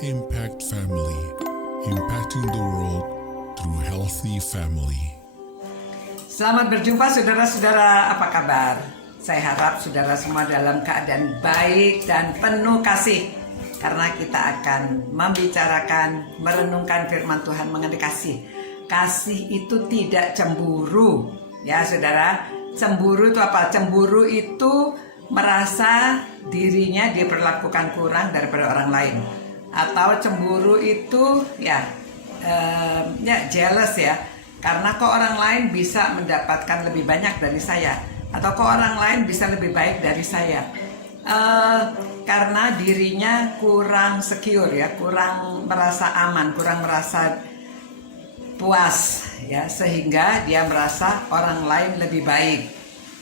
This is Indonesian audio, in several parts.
Impact Family, impacting the world through healthy family. Selamat berjumpa saudara-saudara, apa kabar? Saya harap saudara semua dalam keadaan baik dan penuh kasih, karena kita akan membicarakan, merenungkan firman Tuhan mengenai kasih. Kasih itu tidak cemburu, ya saudara. Cemburu itu apa? Cemburu itu merasa dirinya diperlakukan kurang daripada orang lain. Atau cemburu itu ya jealous ya, karena kok orang lain bisa mendapatkan lebih banyak dari saya, atau kok orang lain bisa lebih baik dari saya. Karena dirinya kurang secure ya, kurang merasa aman, kurang merasa puas ya, sehingga dia merasa orang lain lebih baik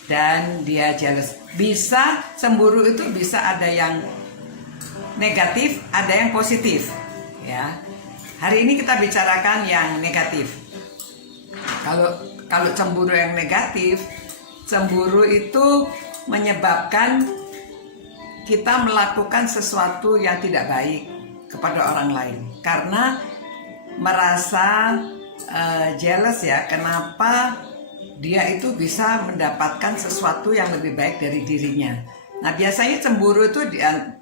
dan dia jealous. Bisa cemburu itu bisa ada yang negatif, ada yang positif ya. Hari ini kita bicarakan yang negatif. Kalau cemburu yang negatif, cemburu itu menyebabkan kita melakukan sesuatu yang tidak baik kepada orang lain karena merasa jealous ya, kenapa dia itu bisa mendapatkan sesuatu yang lebih baik dari dirinya. Nah, biasanya cemburu itu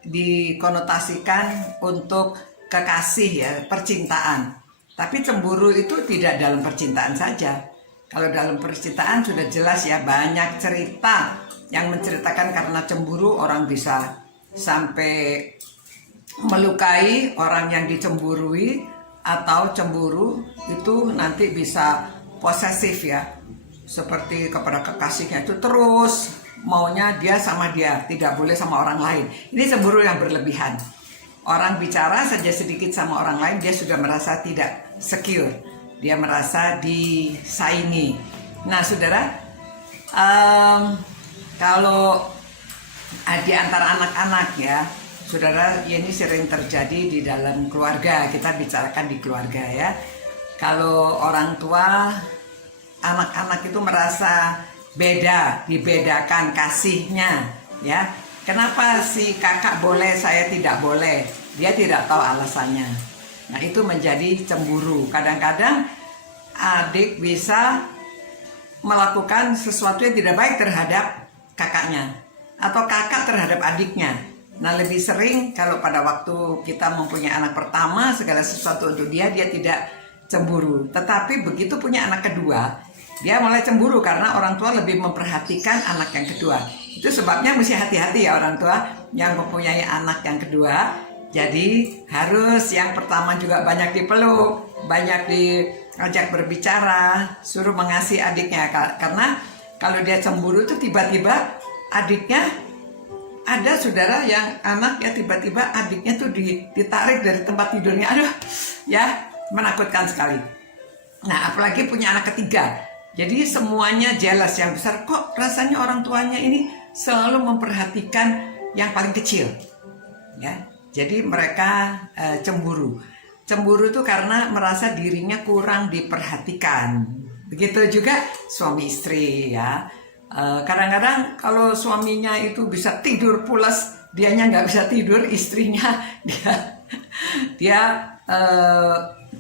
dikonotasikan untuk kekasih ya, percintaan. Tapi cemburu itu tidak dalam percintaan saja. Kalau dalam percintaan sudah jelas ya, banyak cerita yang menceritakan karena cemburu orang bisa sampai melukai orang yang dicemburui, atau cemburu itu nanti bisa posesif ya, seperti kepada kekasihnya itu terus maunya dia sama dia, tidak boleh sama orang lain. Ini cemburu yang berlebihan. Orang bicara saja sedikit sama orang lain, dia sudah merasa tidak secure, dia merasa disaingi. Nah saudara, kalau di antara anak-anak ya saudara, ini sering terjadi di dalam keluarga. Kita bicarakan di keluarga ya. Kalau orang tua, anak-anak itu merasa beda, dibedakan kasihnya ya. Kenapa si kakak boleh, saya tidak boleh? Dia tidak tahu alasannya. Nah, itu menjadi cemburu. Kadang-kadang adik bisa melakukan sesuatu yang tidak baik terhadap kakaknya, atau kakak terhadap adiknya. Nah, lebih sering kalau pada waktu kita mempunyai anak pertama, segala sesuatu untuk dia tidak cemburu. Tetapi begitu punya anak kedua, dia mulai cemburu karena orang tua lebih memperhatikan anak yang kedua. Itu sebabnya mesti hati-hati ya orang tua yang mempunyai anak yang kedua. Jadi harus yang pertama juga banyak dipeluk, banyak diajak berbicara, suruh mengasihi adiknya. Karena kalau dia cemburu itu tiba-tiba adiknya, ada saudara yang anak ya, tiba-tiba adiknya tuh ditarik dari tempat tidurnya. Aduh ya, menakutkan sekali. Nah, apalagi punya anak ketiga. Jadi semuanya jealous, yang besar. Kok rasanya orang tuanya ini selalu memperhatikan yang paling kecil ya. Jadi mereka cemburu. Cemburu itu karena merasa dirinya kurang diperhatikan. Begitu juga suami istri ya. Kadang-kadang kalau suaminya itu bisa tidur pulas, dianya nggak bisa tidur, istrinya dia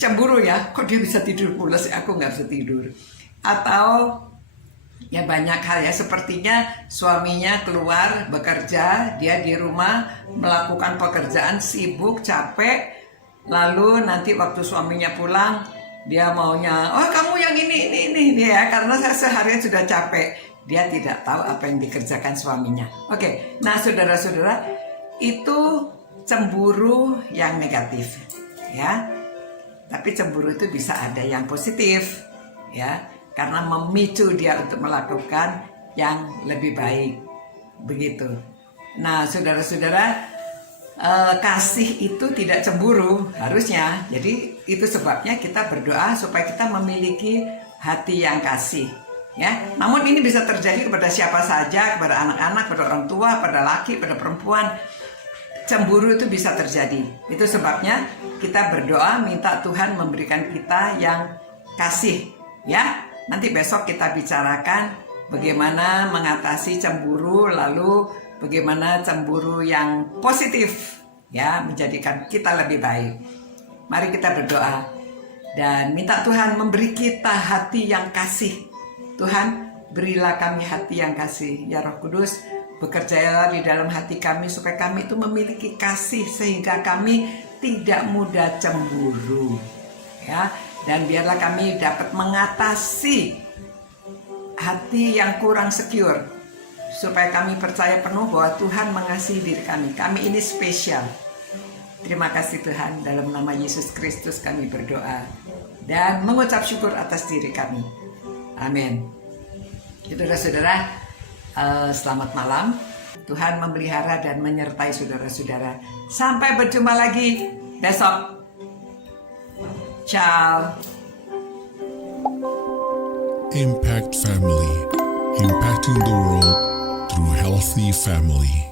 cemburu ya. Kok dia bisa tidur pulas, aku nggak bisa tidur. Atau ya banyak hal ya, sepertinya suaminya keluar bekerja, dia di rumah melakukan pekerjaan, sibuk, capek, lalu nanti waktu suaminya pulang dia maunya, oh kamu yang ini ya, karena saya seharian sudah capek. Dia tidak tahu apa yang dikerjakan suaminya. Oke, nah saudara-saudara, itu cemburu yang negatif ya. Tapi cemburu itu bisa ada yang positif ya, karena memicu dia untuk melakukan yang lebih baik. Begitu. Nah saudara-saudara, kasih itu tidak cemburu harusnya. Jadi itu sebabnya kita berdoa supaya kita memiliki hati yang kasih ya. Namun ini bisa terjadi kepada siapa saja, kepada anak-anak, kepada orang tua, pada laki, pada perempuan. Cemburu itu bisa terjadi. Itu sebabnya kita berdoa minta Tuhan memberikan kita yang kasih ya. Nanti besok kita bicarakan bagaimana mengatasi cemburu, lalu bagaimana cemburu yang positif ya, menjadikan kita lebih baik. Mari kita berdoa dan minta Tuhan memberi kita hati yang kasih. Tuhan, berilah kami hati yang kasih. Ya Roh Kudus, bekerjalah di dalam hati kami supaya kami itu memiliki kasih sehingga kami tidak mudah cemburu. Ya, dan biarlah kami dapat mengatasi hati yang kurang secure supaya kami percaya penuh bahwa Tuhan mengasihi diri kami. Kami ini spesial. Terima kasih Tuhan, dalam nama Yesus Kristus kami berdoa dan mengucap syukur atas diri kami. Amin. Saudara-saudara, selamat malam. Tuhan memelihara dan menyertai saudara-saudara. Sampai berjumpa lagi besok. Ciao. Impact Family, impacting the world through healthy family.